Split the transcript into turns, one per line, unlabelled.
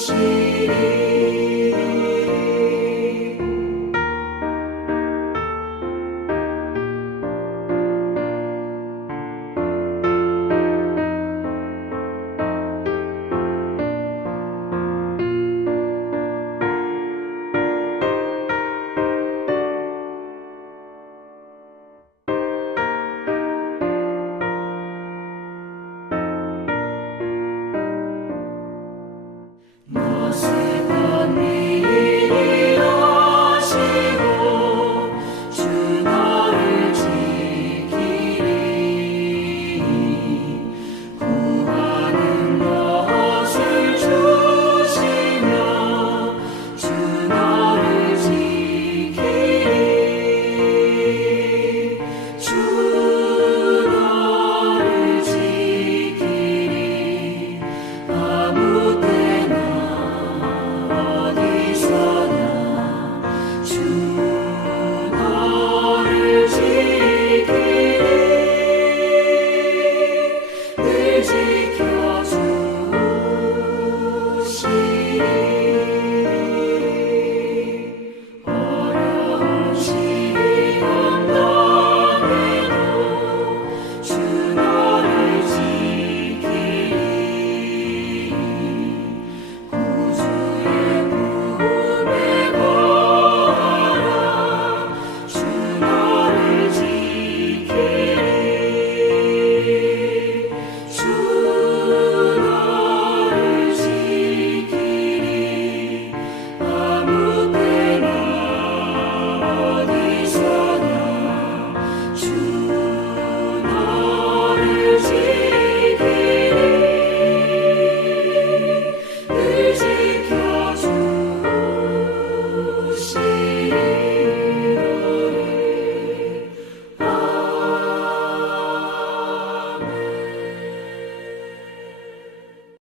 she